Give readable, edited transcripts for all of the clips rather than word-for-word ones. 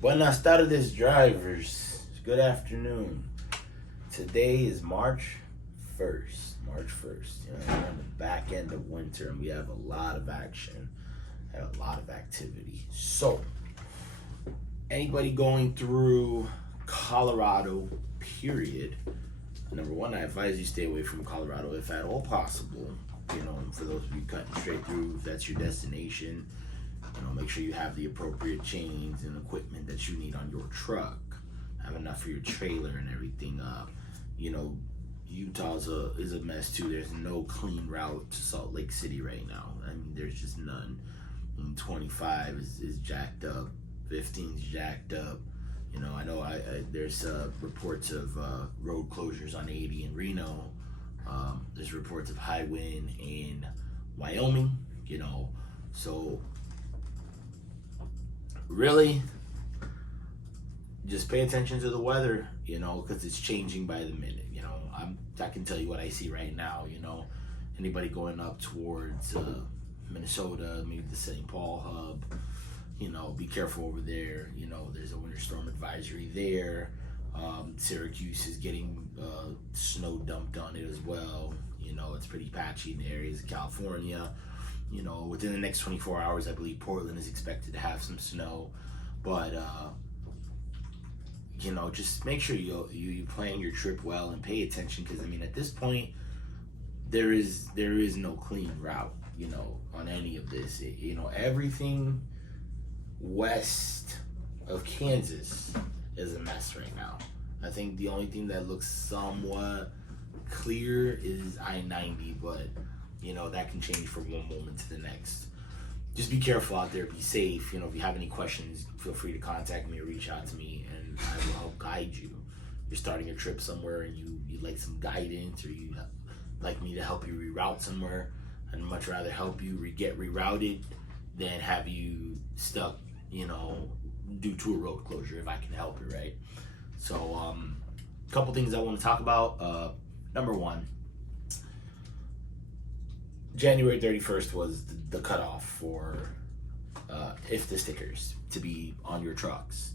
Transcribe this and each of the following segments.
Buenas tardes, drivers. Good afternoon. Today is March 1st. March 1st. We're on the back end of winter and we have a lot of action and a lot of activity. So, anybody going through Colorado, period, number one, I advise you stay away from Colorado if at all possible. And for those of you cutting straight through, if that's your destination, make sure you have the appropriate chains and equipment that you need on your truck. Have enough for your trailer and everything. Utah is a mess too. There's no clean route to Salt Lake City right now. I mean, there's just none. 25 is jacked up. 15's jacked up. I know there's reports of road closures on 80 in Reno. There's reports of high wind in Wyoming. So really, just pay attention to the weather, because it's changing by the minute. I can tell you what I see right now. Anybody going up towards Minnesota, maybe the St. Paul hub, be careful over there. There's a winter storm advisory there. Syracuse is getting snow dumped on it as well. It's pretty patchy in the areas of California. Within the next 24 hours, I believe Portland is expected to have some snow. But, just make sure you plan your trip well and pay attention. Because, at this point, there is no clean route, on any of this. Everything west of Kansas is a mess right now. I think the only thing that looks somewhat clear is I-90, but that can change from one moment to the next. Just be careful out there, be safe. If you have any questions, feel free to contact me or reach out to me and I will help guide you. You're starting a trip somewhere and you'd like some guidance, or you like me to help you reroute somewhere. I'd much rather help you get rerouted than have you stuck, due to a road closure, if I can help you, right? So, a couple things I want to talk about. Number one, January 31st was the cutoff for IFTA stickers to be on your trucks.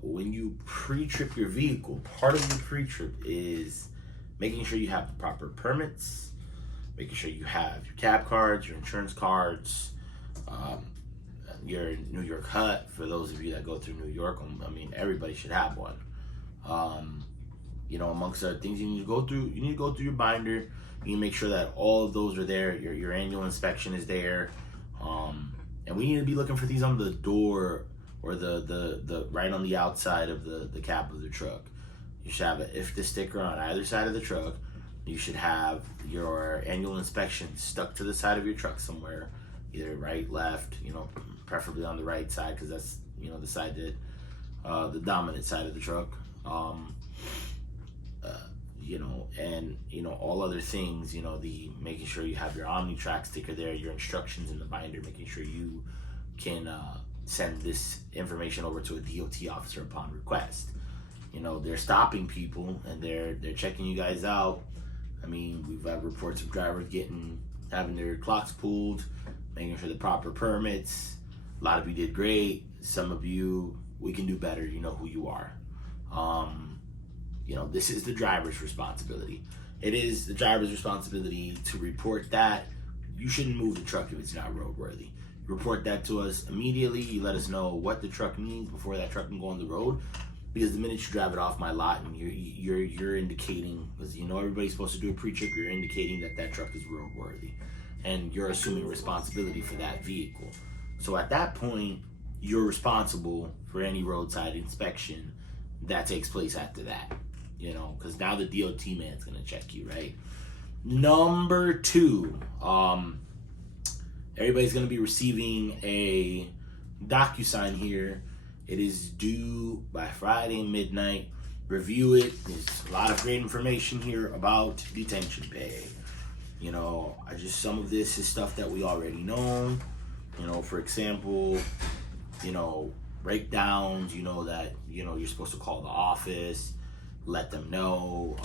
When you pre-trip your vehicle, part of your pre-trip is making sure you have the proper permits, making sure you have your cab cards, your insurance cards, your New York HUT. For those of you that go through New York, everybody should have one. Amongst other things, you need to go through your binder. You need to make sure that all of those are there. Your annual inspection is there. And we need to be looking for these on the door or the right on the outside of the cab of the truck. You should have an IFTA sticker on either side of the truck. You should have your annual inspection stuck to the side of your truck somewhere, either right, left, preferably on the right side, because that's, the side that, the dominant side of the truck. All other things, the making sure you have your OmniTrack sticker there, your instructions in the binder, making sure you can send this information over to a DOT officer upon request. They're stopping people and they're checking you guys out. We've had reports of drivers having their clocks pulled, making sure the proper permits. A lot of you did great. Some of you, we can do better. You know who you are. This is the driver's responsibility. It is the driver's responsibility to report that. You shouldn't move the truck if it's not roadworthy. Report that to us immediately. You let us know what the truck needs before that truck can go on the road. Because the minute you drive it off my lot and you're indicating, because everybody's supposed to do a pre-trip, you're indicating that truck is roadworthy, and you're assuming responsibility for that vehicle. So at that point, you're responsible for any roadside inspection that takes place after that. Because now the DOT man's gonna check you, right? Number two, everybody's gonna be receiving a DocuSign here. It is due by Friday midnight. Review it. There's a lot of great information here about detention pay. Some of this is stuff that we already know. For example, breakdowns. That you're supposed to call the office, let them know.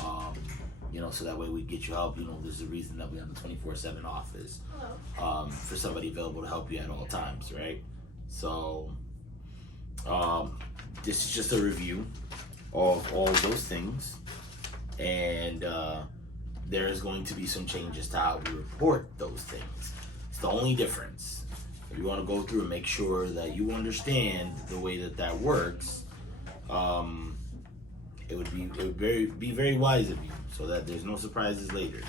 So that way we get you help. There's a reason that we have a 24/7 office for somebody available to help you at all times, right? So this is just a review of all of those things, and there is going to be some changes to how we report those things. It's the only difference. If you want to go through and make sure that you understand the way that works, it would be very wise of you, so that there's no surprises later.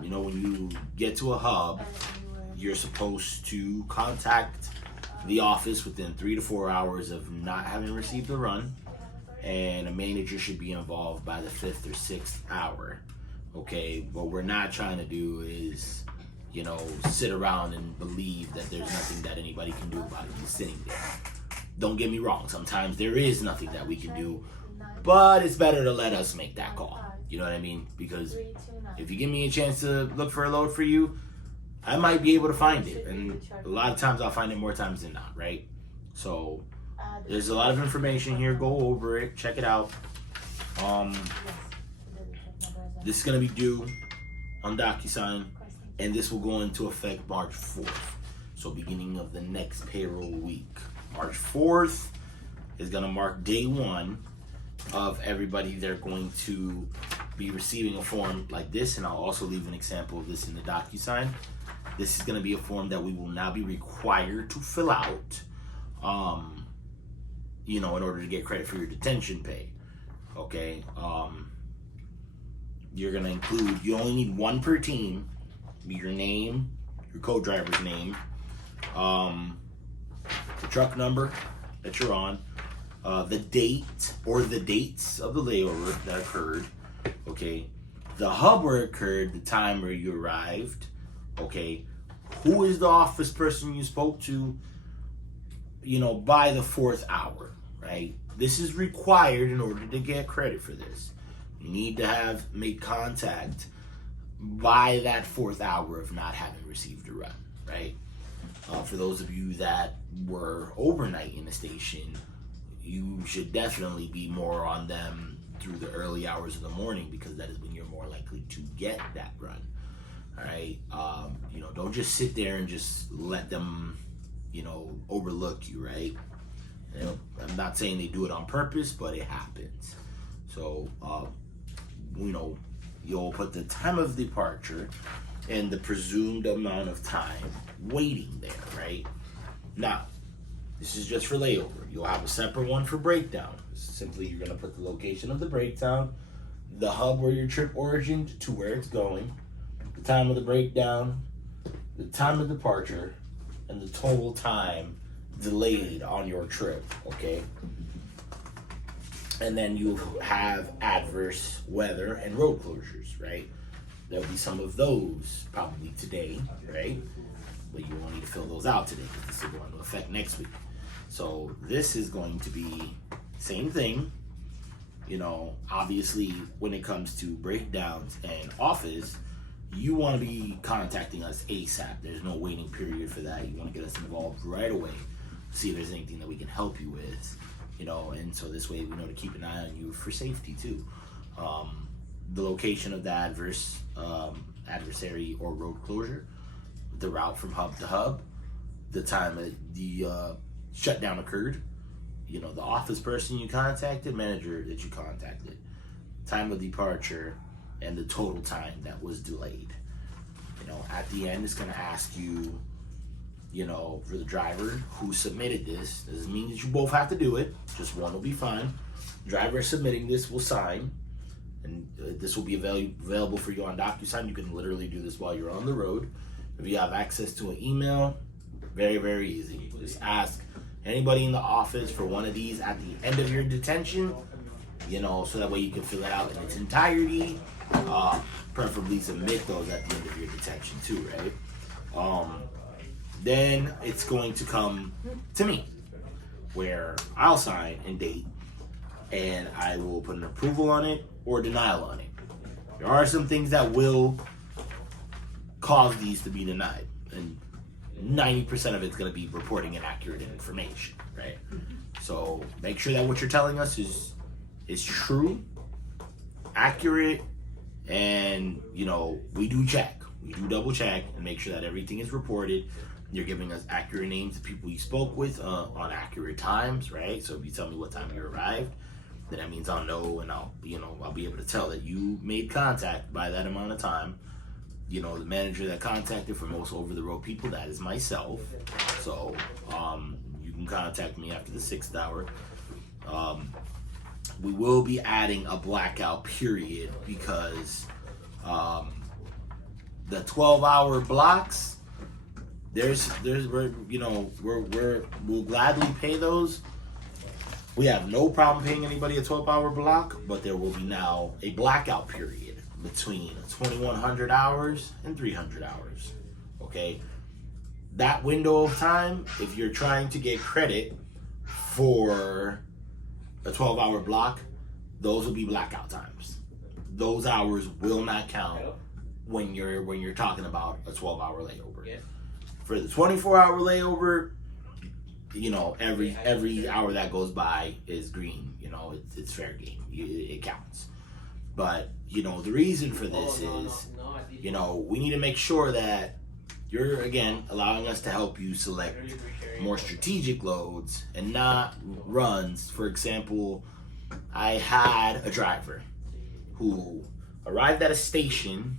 When you get to a hub, you're supposed to contact the office within 3 to 4 hours of not having received a run, and a manager should be involved by the 5th or 6th hour. Okay, what we're not trying to do is, sit around and believe that there's nothing that anybody can do about it. Just sitting there. Don't get me wrong. Sometimes there is nothing that we can do, but it's better to let us make that call. You know what I mean? Because if you give me a chance to look for a load for you, I might be able to find it. And a lot of times I'll find it more times than not, right? So there's a lot of information here. Go over it. Check it out. This is going to be due on DocuSign, and this will go into effect March 4th. So beginning of the next payroll week. March 4th is going to mark day one of everybody. They're going to be receiving a form like this, and I'll also leave an example of this in the DocuSign. This is going to be a form that we will now be required to fill out, in order to get credit for your detention pay. Okay. You're going to include, you only need one per team, be your name, your co-driver's name, the truck number that you're on, the date or the dates of the layover that occurred, okay, the hub where it occurred, the time where you arrived, okay, who is the office person you spoke to, by the 4th hour, right? This is required in order to get credit for this. You need to have made contact by that 4th hour of not having received a run, right? For those of you that were overnight in the station, you should definitely be more on them through the early hours of the morning, because that is when you're more likely to get that run. All right. Don't just sit there and just let them, overlook you, right? I'm not saying they do it on purpose, but it happens. So, you'll put the time of departure and the presumed amount of time waiting there, right? Now, this is just for layover. You'll have a separate one for breakdown. Simply, you're going to put the location of the breakdown, the hub where your trip origined to where it's going, the time of the breakdown, the time of departure, and the total time delayed on your trip, okay? And then you have adverse weather and road closures, right? There'll be some of those probably today, right? But you won't need to fill those out today, because this will go into effect next week. So this is going to be same thing. Obviously when it comes to breakdowns and office, you want to be contacting us ASAP. There's no waiting period for that. You want to get us involved right away, see if there's anything that we can help you with, and so this way we know to keep an eye on you for safety too. The location of the adversary or road closure, the route from hub to hub, the time that the shutdown occurred, the office person you contacted, manager that you contacted, time of departure, and the total time that was delayed. At the end, it's going to ask you, for the driver who submitted this. Doesn't mean that you both have to do it. Just one will be fine. Driver submitting this will sign, and this will be available for you on DocuSign. You can literally do this while you're on the road. If you have access to an email, very, very easy. Just ask anybody in the office for one of these at the end of your detention, so that way you can fill it out in its entirety. Preferably submit those at the end of your detention too, right? Then it's going to come to me, where I'll sign and date, and I will put an approval on it or denial on it. There are some things that will cause these to be denied, and 90% of it's going to be reporting inaccurate information, right? So make sure that what you're telling us is true, accurate, and we do check. We do double check and make sure that everything is reported. You're giving us accurate names of people you spoke with on accurate times, right? So if you tell me what time you arrived, then that means I'll know, and I'll be able to tell that you made contact by that amount of time. The manager that contacted for most over the road people, that is myself. So you can contact me after the 6th hour. We will be adding a blackout period because the 12-hour blocks, we'll gladly pay those. We have no problem paying anybody a 12-hour block, but there will be now a blackout period between 2,100 hours and 300 hours. Okay, that window of time, if you're trying to get credit for a 12-hour block, those will be blackout times. Those hours will not count when you're talking about a 12-hour layover. Yeah. For the 24-hour layover, every hour that goes by is green. It's fair game. It counts. But the reason for this is we need to make sure that you're, again, allowing us to help you select more strategic loads and not runs. For example, I had a driver who arrived at a station.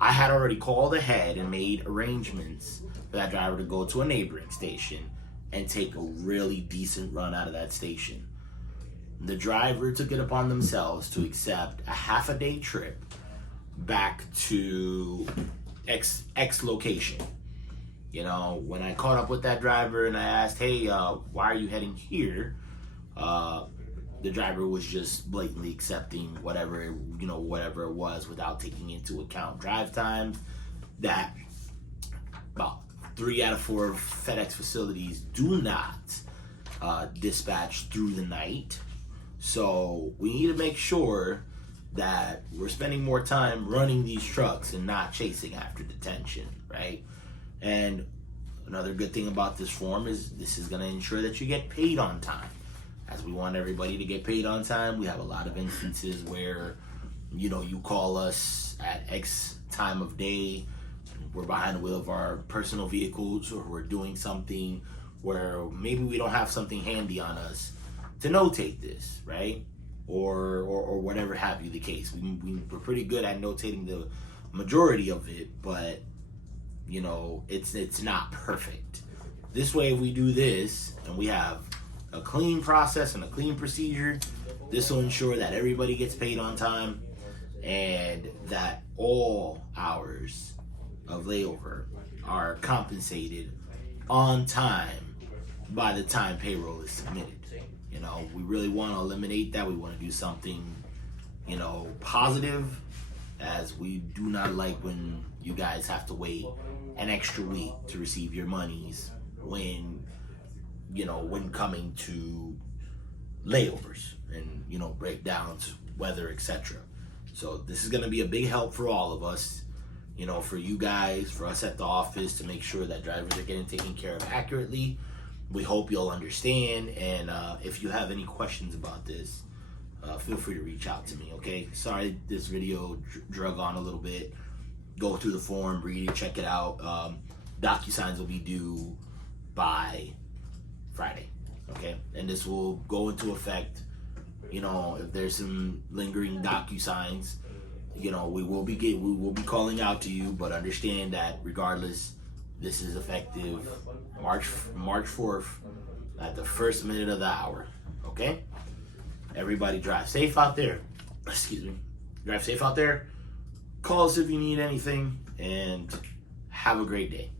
I had already called ahead and made arrangements for that driver to go to a neighboring station and take a really decent run out of that station. The driver took it upon themselves to accept a half-a-day trip back to X location. When I caught up with that driver and I asked, hey, why are you heading here? The driver was just blatantly accepting whatever it was without taking into account drive times. That about 3 out of 4 FedEx facilities do not dispatch through the night. So we need to make sure that we're spending more time running these trucks and not chasing after detention, right? And another good thing about this form is this is going to ensure that you get paid on time. As we want everybody to get paid on time, we have a lot of instances where, you call us at X time of day, we're behind the wheel of our personal vehicles, or we're doing something where maybe we don't have something handy on us to notate this, right? Or whatever have you the case. We're pretty good at notating the majority of it, but it's not perfect. This way, if we do this and we have a clean process and a clean procedure, this will ensure that everybody gets paid on time and that all hours of layover are compensated on time by the time payroll is submitted. We really want to eliminate that. We want to do something, positive, as we do not like when you guys have to wait an extra week to receive your monies when coming to layovers and, breakdowns, weather, etc. So this is going to be a big help for all of us, for you guys, for us at the office, to make sure that drivers are getting taken care of accurately. We hope you'll understand, and if you have any questions about this, feel free to reach out to me, okay? Sorry this video drug on a little bit. Go through the form, read it, check it out. DocuSigns will be due by Friday, okay? And this will go into effect, if there's some lingering DocuSigns, we will be calling out to you, but understand that regardless, this is effective March 4th at the first minute of the hour, okay? Everybody drive safe out there. Excuse me. Drive safe out there. Call us if you need anything, and have a great day.